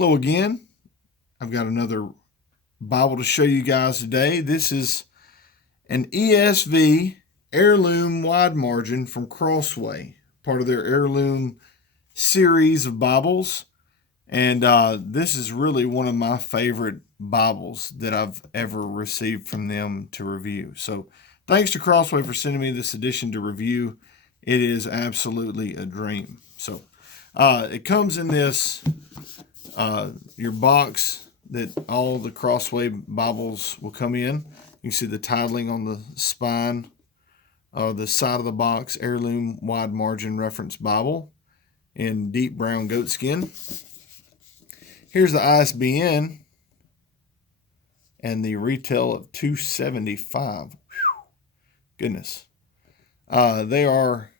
Hello again. I've got another Bible to show you guys today. This is an ESV Heirloom wide margin from Crossway, part of their Heirloom series of Bibles. And this is really one of my favorite Bibles that I've ever received from them to review. So thanks to Crossway for sending me this edition to review. It is absolutely a dream. So it comes in this your box that all the Crossway Bibles will come in. You can see the titling on the spine, the side of the box, Heirloom Wide Margin Reference Bible in deep brown goatskin. Here's the ISBN and the retail of $275. Goodness. They are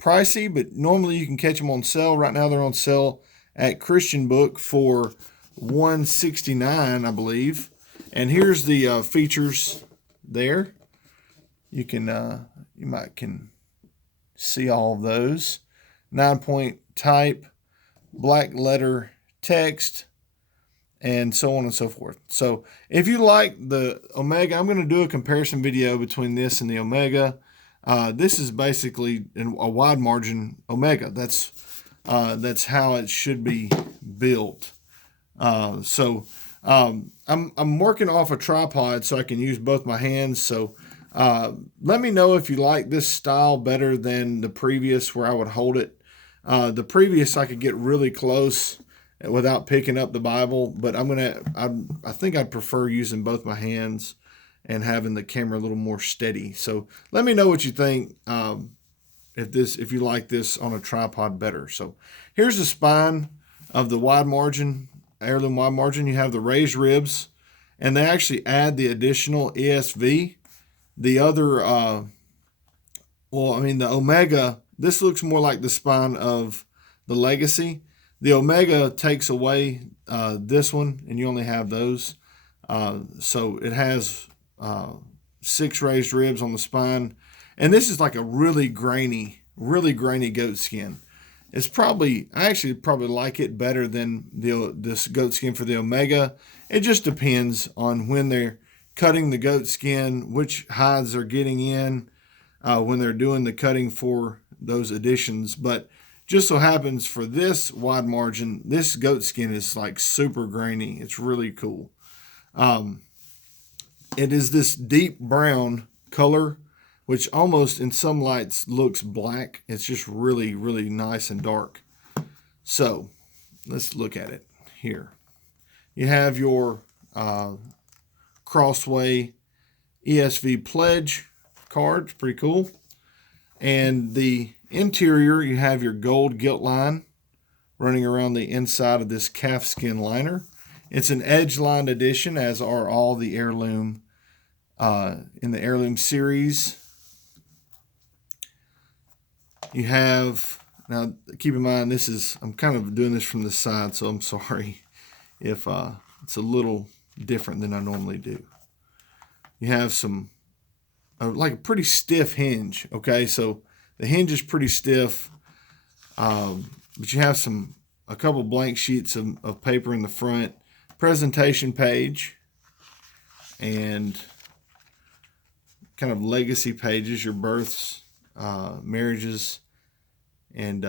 pricey, but normally you can catch them on sale. Right now they're on sale at Christian Book for $169, I believe. And here's the features there. You can can see all of those. 9-point type, black letter text, and so on and so forth. So if you like the Omega, I'm going to do a comparison video between this and the Omega. This is basically a wide margin Omega. That's how it should be built. I'm working off a tripod so I can use both my hands. So let me know if you like this style better than the previous where I would hold it. The previous I could get really close without picking up the Bible, but I think I'd prefer using both my hands and having the camera a little more steady. So let me know what you think. If you like this on a tripod better. So here's the spine of the wide margin, Heirloom wide margin. You have the raised ribs, and they actually add the additional ESV. The other, the Omega, this looks more like the spine of the Legacy. The Omega takes away this one, and you only have those. So it has 6 raised ribs on the spine. And this is like a really grainy goat skin. I actually probably like it better than this goat skin for the Omega. It just depends on when they're cutting the goat skin, which hides they're getting in when they're doing the cutting for those additions. But just so happens for this wide margin, this goat skin is like super grainy. It's really cool. It is this deep brown color, which almost in some lights looks black. It's just really, really nice and dark. So let's look at it here. You have your Crossway ESV pledge card. It's pretty cool. And the interior, you have your gold gilt line running around the inside of this calfskin liner. It's an edge-lined edition, as are all the Heirloom in the Heirloom series. You have, now keep in mind, I'm kind of doing this from the side, so I'm sorry if it's a little different than I normally do. You have like a pretty stiff hinge, okay? So the hinge is pretty stiff, but you have a couple blank sheets of paper in the front, presentation page, and kind of legacy pages, your births, marriages, and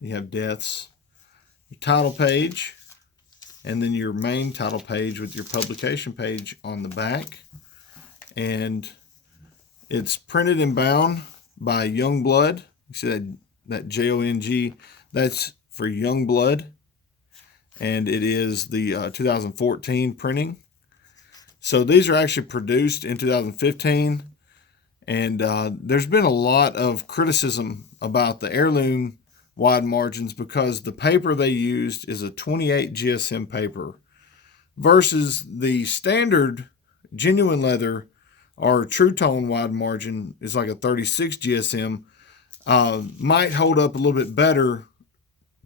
you have deaths, your title page, and then your main title page with your publication page on the back. And it's printed and bound by Youngblood. You see that J-O-N-G, that's for Youngblood, and it is the 2014 printing. So these are actually produced in 2015. And there's been a lot of criticism about the Heirloom wide margins because the paper they used is a 28 GSM paper versus the standard genuine leather or true tone wide margin is like a 36 GSM. Might hold up a little bit better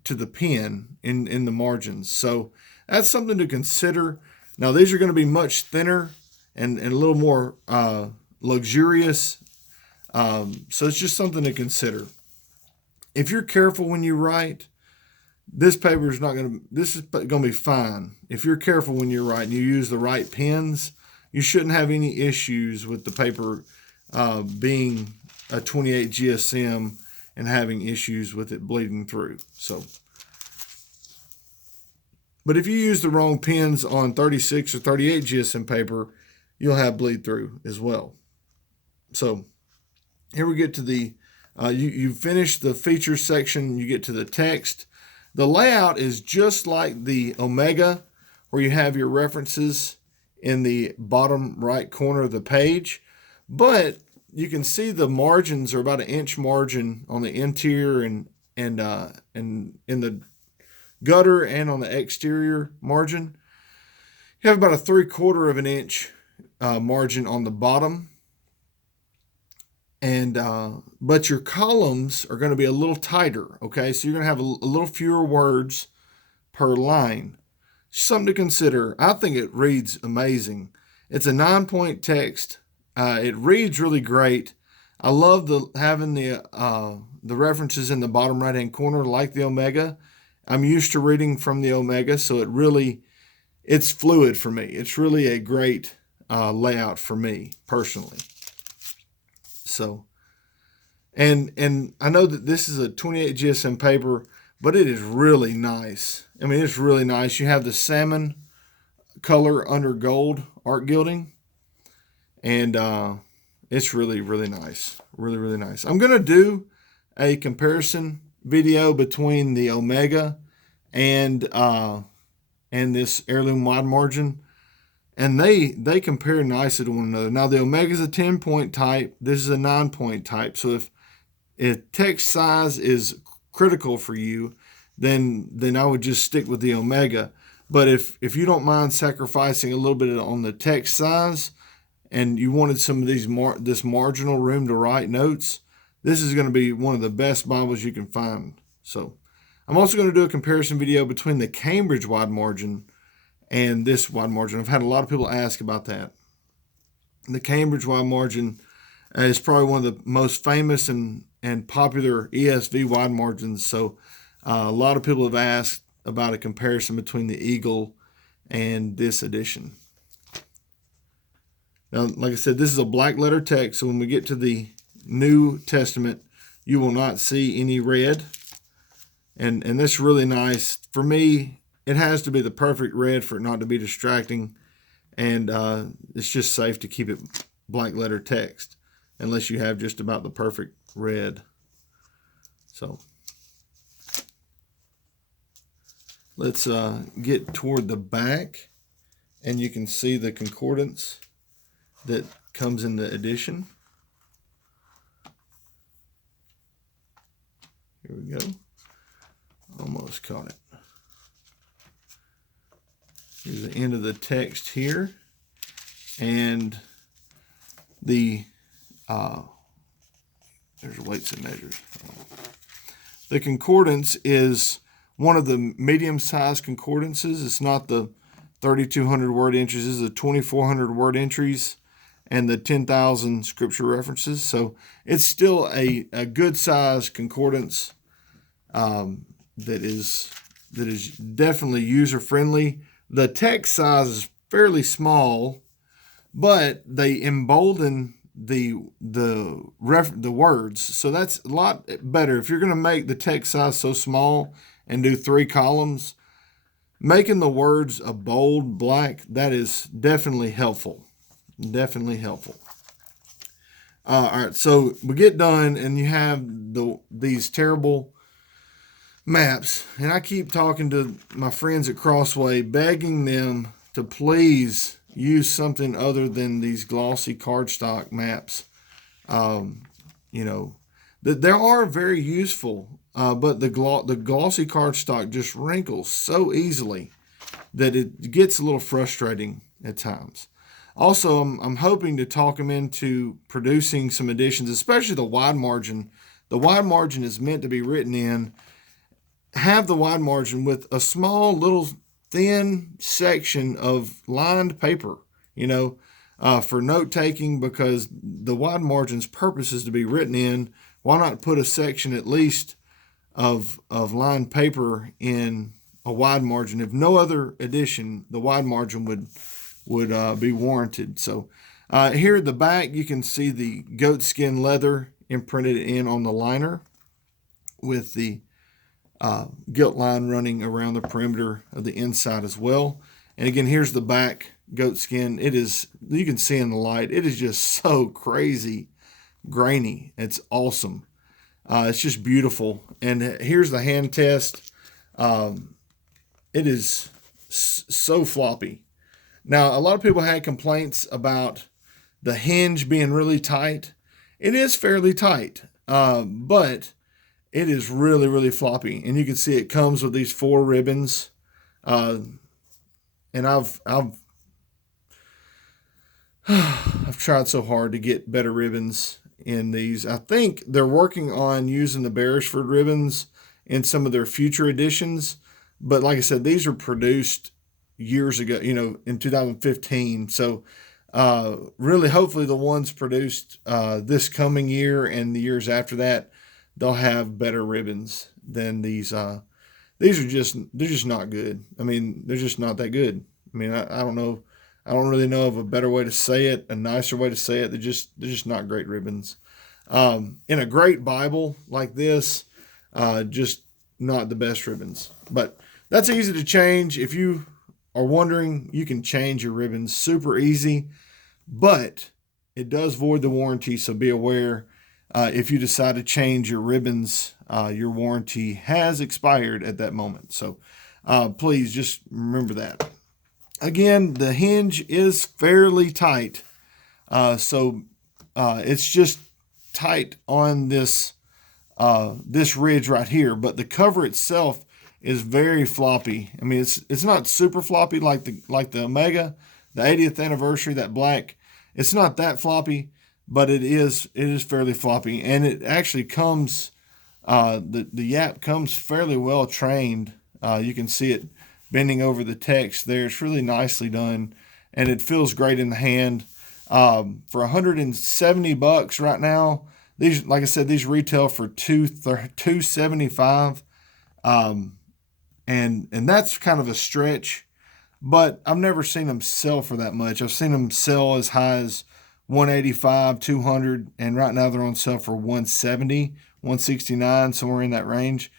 to the pen in the margins. So that's something to consider. Now these are going to be much thinner and a little more luxurious. So it's just something to consider. If you're careful when you write, this paper is not going to, this is going to be fine. If you're careful when you're writing, you use the right pens, you shouldn't have any issues with the paper being a 28 GSM and having issues with it bleeding through. So, but if you use the wrong pens on 36 or 38 GSM paper, you'll have bleed through as well. So here we get to the, you finish the features section, you get to the text. The layout is just like the Omega, where you have your references in the bottom right corner of the page, but you can see the margins are about an inch margin on the interior and in the gutter and on the exterior margin. You have about a 3/4 of an inch margin on the bottom. And but your columns are going to be a little tighter, okay? So you're going to have a little fewer words per line. Something to consider. I think it reads amazing. It's a 9-point text. It reads really great. I love having the references in the bottom right-hand corner like the Omega. I'm used to reading from the Omega, so it's fluid for me. It's really a great layout for me personally. So, and I know that this is a 28 GSM paper, but it is really nice. I mean, it's really nice. You have the salmon color under gold art gilding, and it's really, really nice. Really, really nice. I'm going to do a comparison video between the Omega and this Heirloom wide margin. And they compare nicely to one another. Now, the Omega is a 10-point type. This is a 9-point type. So if text size is critical for you, then I would just stick with the Omega. But if you don't mind sacrificing a little bit on the text size and you wanted some of this marginal room to write notes, this is going to be one of the best Bibles you can find. So I'm also going to do a comparison video between the Cambridge wide margin and this wide margin. I've had a lot of people ask about that. The Cambridge wide margin is probably one of the most famous and popular ESV wide margins. So a lot of people have asked about a comparison between the Eagle and this edition. Now, like I said, this is a black letter text. So when we get to the New Testament, you will not see any red. And this is really nice. For me, it has to be the perfect red for it not to be distracting, and it's just safe to keep it black letter text unless you have just about the perfect red. So let's get toward the back, and you can see the concordance that comes in the edition. Here we go. Almost caught it. Here's the end of the text here, and there's weights and measures. The concordance is one of the medium-sized concordances. It's not the 3,200 word entries. It's the 2,400 word entries and the 10,000 scripture references. So it's still a good-sized concordance that is definitely user-friendly. The text size is fairly small, but they embolden the words. So that's a lot better. If you're going to make the text size so small and do 3 columns, making the words a bold black, that is definitely helpful. Definitely helpful. All right, so we get done, and you have these terrible maps, and I keep talking to my friends at Crossway, begging them to please use something other than these glossy cardstock maps. You know, they are very useful, but the glossy cardstock just wrinkles so easily that it gets a little frustrating at times. Also, I'm hoping to talk them into producing some editions, especially the wide margin. The wide margin is meant to be written in. Have the wide margin with a small little thin section of lined paper, for note taking, because the wide margin's purpose is to be written in. Why not put a section at least of lined paper in a wide margin. If no other edition, the wide margin would be warranted. So here at the back, you can see the goatskin leather imprinted in on the liner with the gilt line running around the perimeter of the inside as well. And again, here's the back goatskin. It is, you can see in the light, it is just so crazy grainy. It's awesome. It's just beautiful. And here's the hand test. It is so floppy. Now, a lot of people had complaints about the hinge being really tight. It is fairly tight, but it is really, really floppy. And you can see it comes with these 4 ribbons. And I've tried so hard to get better ribbons in these. I think they're working on using the Beresford ribbons in some of their future editions. But like I said, these were produced years ago, in 2015. So really, hopefully the ones produced this coming year and the years after that, they'll have better ribbons than these. These are they're just not good. I mean, they're just not that good. I mean, I don't know. I don't really know of a better way to say it, a nicer way to say it. They're just not great ribbons. In a great Bible like this, just not the best ribbons. But that's easy to change. If you are wondering, you can change your ribbons super easy, but it does void the warranty, so be aware. If you decide to change your ribbons, your warranty has expired at that moment. So please just remember that. Again, the hinge is fairly tight. So it's just tight on this ridge right here, but the cover itself is very floppy. I mean, it's not super floppy like the Omega, the 80th anniversary, that black. It's not that floppy, but it is fairly floppy, and it actually comes. The yap comes fairly well trained. You can see it bending over the text there. It's really nicely done, and it feels great in the hand. For $170 right now, these, like I said, these retail for $275, and that's kind of a stretch, but I've never seen them sell for that much. I've seen them sell as high as $185, $200, and right now they're on sale for $170, $169, somewhere in that range.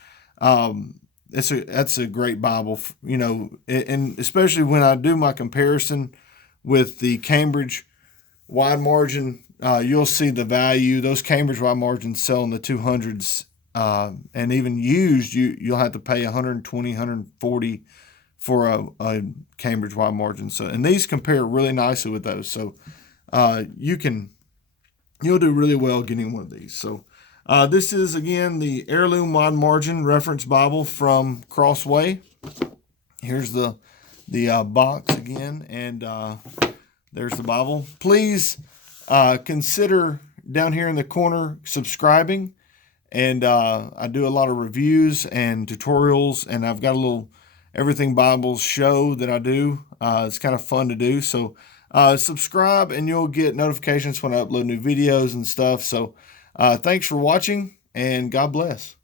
That's a great Bible, and especially when I do my comparison with the Cambridge wide margin, you'll see the value. Those Cambridge wide margins sell in the 200s, and even used, you'll have to pay $120, $140 for a Cambridge wide margin. So, and these compare really nicely with those. So, you'll do really well getting one of these. So, this is again the Heirloom Wide Margin Reference Bible from Crossway. Here's the box again, and there's the Bible. Please consider down here in the corner subscribing, and I do a lot of reviews and tutorials, and I've got a little Everything Bibles show that I do. It's kind of fun to do. So subscribe, and you'll get notifications when I upload new videos and stuff. So thanks for watching, and God bless.